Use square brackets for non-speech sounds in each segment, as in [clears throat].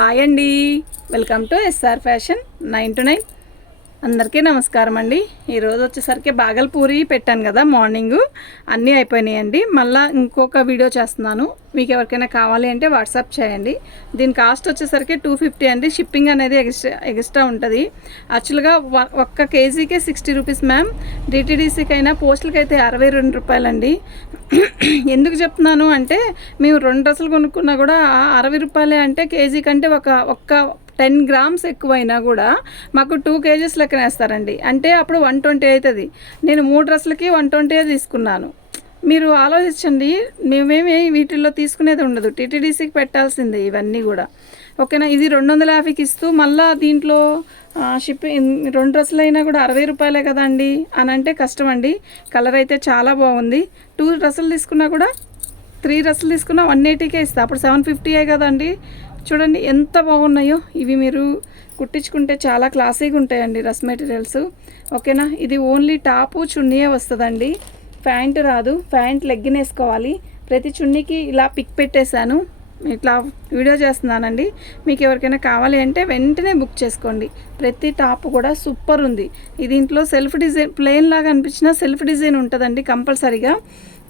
Hi అండి. Welcome to SR fashion nine to nine. అందరికీ నమస్కారం అండి. ఈరోజు వచ్చేసరికి బాగల్పూరి పెట్టాను కదా మార్నింగు. అన్నీ అయిపోయినాయండి. మళ్ళీ ఇంకొక వీడియో చేస్తున్నాను. మీకు ఎవరికైనా కావాలి అంటే వాట్సాప్ చేయండి. దీని కాస్ట్ వచ్చేసరికి టూ ఫిఫ్టీ అండి. షిప్పింగ్ అనేది ఎక్స్ట్రా ఎక్స్ట్రా ఉంటుంది. యాక్చువల్గా వ- ఒక్క కేజీకే సిక్స్టీ రూపీస్ మ్యామ్ డిటీడీసీకైనా అయినా పోస్టులకి అయితే అరవై రెండు రూపాయలండి. [clears throat] ఎందుకు చెప్తున్నాను అంటే మేము రెండు డ్రెస్సులు కొనుక్కున్నా కూడా అరవై రూపాయలే అంటే కేజీ కంటే ఒక ఒక్క టెన్ గ్రామ్స్ ఎక్కువైనా కూడా మాకు టూ కేజీస్ లెక్కన వేస్తారండి అంటే అప్పుడు వన్ ట్వంటీ అవుతుంది. నేను మూడు డ్రెస్సులకి వన్ ట్వంటీ తీసుకున్నాను. మీరు ఆలోచించండి మేమేమి వీటిల్లో తీసుకునేది ఉండదు. టీటీడీసీకి పెట్టాల్సిందే ఇవన్నీ కూడా. ఓకేనా? ఇది రెండు వందల యాభైకి ఇస్తూ మళ్ళీ దీంట్లో షిప్పింగ్ రెండు డ్రెస్సులు అయినా కూడా అరవై రూపాయలే కదండి అని అంటే కష్టం అండి కలర్ అయితే చాలా బాగుంది. టూ డ్రెస్సులు తీసుకున్నా కూడా త్రీ డ్రెస్సులు తీసుకున్నా వన్ ఎయిటీకే ఇస్తా. అప్పుడు సెవెన్ ఫిఫ్టీయే కదండి? చూడండి ఎంత బాగున్నాయో. ఇవి మీరు కుట్టించుకుంటే చాలా క్లాసీగా ఉంటాయండి డ్రెస్ మెటీరియల్స్. ఓకేనా? ఇది ఓన్లీ టాపు చున్నీయే వస్తుందండి. ప్యాంట్ రాదు ప్యాంట్ లెగ్గిన్ వేసుకోవాలి. ప్రతి చున్నీకి ఇలా పిక్ పెట్టేశాను. ఇట్లా వీడియో చేస్తున్నానండి. మీకు ఎవరికైనా కావాలి అంటే వెంటనే బుక్ చేసుకోండి. ప్రతి టాప్ కూడా సూపర్ ఉంది. ఇది ఇంట్లో సెల్ఫ్ డిజైన్ ప్లెయిన్ లాగా అనిపించిన సెల్ఫ్ డిజైన్ ఉంటుందండి కంపల్సరీగా.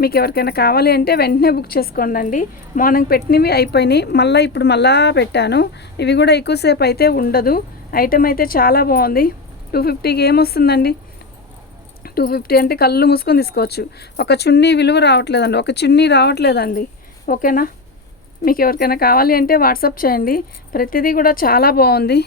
మీకు ఎవరికైనా కావాలి అంటే వెంటనే బుక్ చేసుకోండి అండి మార్నింగ్ పెట్టినవి అయిపోయినాయి. మళ్ళీ ఇప్పుడు మళ్ళా పెట్టాను. ఇవి కూడా ఎక్కువసేపు అయితే ఉండదు. ఐటెం అయితే చాలా బాగుంది. టూ ఫిఫ్టీకి ఏమొస్తుందండి? టూ ఫిఫ్టీ అంటే కళ్ళు మూసుకొని తీసుకోవచ్చు. ఒక చున్నీ విలువ రావట్లేదండి. ఒక చున్నీ రావట్లేదండి. ఓకేనా? మీకు ఎవరికైనా కావాలి అంటే వాట్సాప్ చేయండి. ప్రతిదీ కూడా చాలా బాగుంది.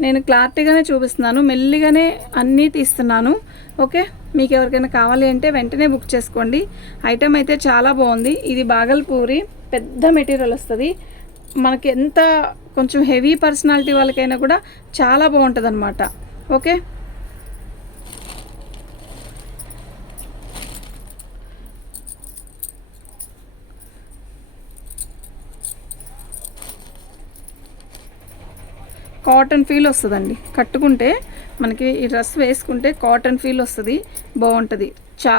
నేను క్లారిటీగానే చూపిస్తున్నాను. మెల్లిగానే అన్నీ తీస్తున్నాను. ఓకే? మీకు ఎవరికైనా కావాలి అంటే వెంటనే బుక్ చేసుకోండి. ఐటెం అయితే చాలా బాగుంది. ఇది బాగల్పూరి. పెద్ద మెటీరియల్ వస్తుంది. మనకి ఎంత కొంచెం హెవీ పర్సనాలిటీ వాళ్ళకైనా కూడా చాలా బాగుంటుంది ఓకే? కాటన్ ఫీల్ వస్తుందండి. కట్టుకుంటే మనకి ఈ డ్రెస్ వేసుకుంటే కాటన్ ఫీల్ వస్తుంది బాగుంటుంది. చా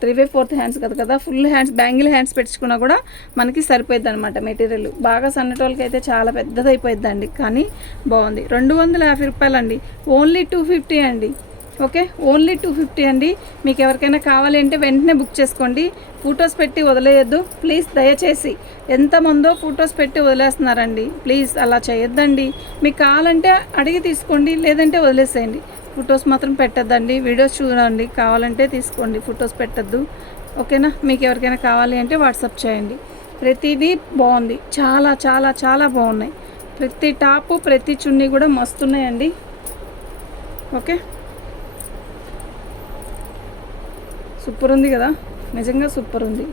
త్రీ బై ఫోర్త్ హ్యాండ్స్ కదా కదా ఫుల్ హ్యాండ్స్ బ్యాంగిల్ హ్యాండ్స్ పెట్టుకున్నా కూడా మనకి సరిపోయింది అనమాట మెటీరియల్. బాగా సన్నటోళ్ళకి అయితే చాలా పెద్దది అయిపోద్దండి కానీ బాగుంది. రెండు వందల యాభై రూపాయలండి. ఓన్లీ టూ ఫిఫ్టీ అండి. ఓకే? ఓన్లీ టూ ఫిఫ్టీ అండి. మీకు ఎవరికైనా కావాలి అంటే వెంటనే బుక్ చేసుకోండి. ఫొటోస్ పెట్టి వదిలేయద్దు. ప్లీజ్ దయచేసి ఎంతమందో ఫొటోస్ పెట్టి వదిలేస్తున్నారండి. ప్లీజ్ అలా చేయొద్దండి. మీకు కావాలంటే అడిగి తీసుకోండి లేదంటే వదిలేసేయండి. ఫొటోస్ మాత్రం పెట్టద్దండి. వీడియోస్ చూడండి. కావాలంటే తీసుకోండి. ఫొటోస్ పెట్టద్దు. ఓకేనా? మీకు ఎవరికైనా కావాలి అంటే వాట్సాప్ చేయండి. ప్రతిదీ బాగుంది. చాలా చాలా చాలా బాగున్నాయి. ప్రతి టాపు ప్రతి చున్నీ కూడా మస్తున్నాయండి. ఓకే? సూపర్ ఉంది కదా? నిజంగా సూపర్ ఉంది.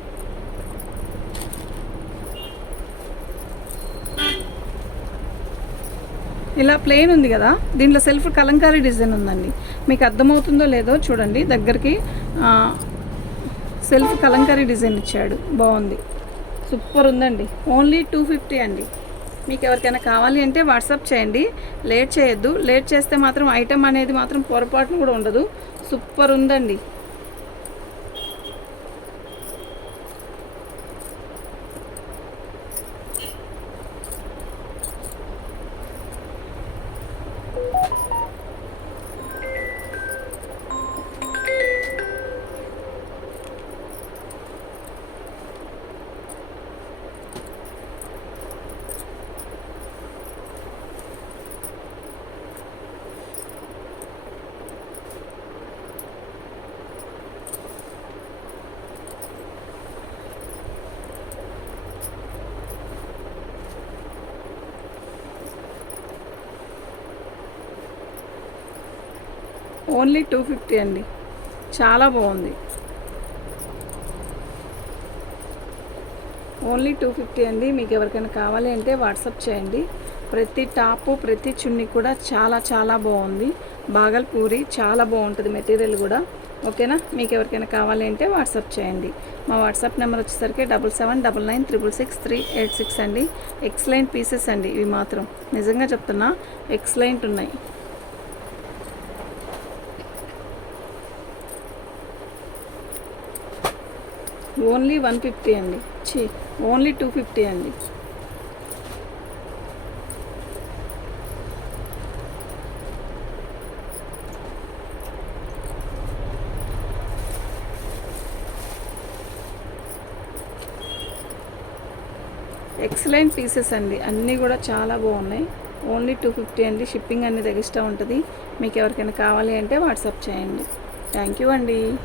ఇలా ప్లెయిన్ ఉంది కదా? దీంట్లో సెల్ఫ్ కలంకారీ డిజైన్ ఉందండి. మీకు అర్థమవుతుందో లేదో చూడండి. దగ్గరికి సెల్ఫ్ కలంకారీ డిజైన్ ఇచ్చాడు. బాగుంది. సూపర్ ఉందండి. ఓన్లీ టూ ఫిఫ్టీ అండి. మీకు ఎవరికైనా కావాలి అంటే వాట్సాప్ చేయండి. లేట్ చేయొద్దు. లేట్ చేస్తే మాత్రం ఐటెం అనేది మాత్రం పొరపాటును కూడా ఉండదు. సూపర్ ఉందండి. ఓన్లీ టూ ఫిఫ్టీ అండి. చాలా బాగుంది. ఓన్లీ టూ ఫిఫ్టీ అండి. మీకు ఎవరికైనా కావాలి అంటే వాట్సాప్ చేయండి. ప్రతి టాపు ప్రతి చున్నీ కూడా చాలా చాలా బాగుంది. బాగల్పూరి చాలా బాగుంటుంది మెటీరియల్ కూడా. ఓకేనా? మీకు ఎవరికైనా కావాలి అంటే వాట్సాప్ చేయండి. మా వాట్సాప్ నెంబర్ వచ్చేసరికి double seven double nine triple six three eight six అండి. ఎక్సలెంట్ పీసెస్ అండి ఇవి మాత్రం. నిజంగా చెప్తున్నా ఎక్సలెంట్ ఉన్నాయి. ఓన్లీ వన్ ఫిఫ్టీ అండి. చీ ఓన్లీ టూ ఫిఫ్టీ అండి. ఎక్సలెంట్ పీసెస్ అండి. అన్నీ కూడా చాలా బాగున్నాయి. ఓన్లీ టూ ఫిఫ్టీ అండి. షిప్పింగ్ అనేది ఎక్స్ట్రా ఉంటుంది. మీకు ఎవరికైనా కావాలి అంటే వాట్సాప్ చేయండి. థ్యాంక్ యూ అండి.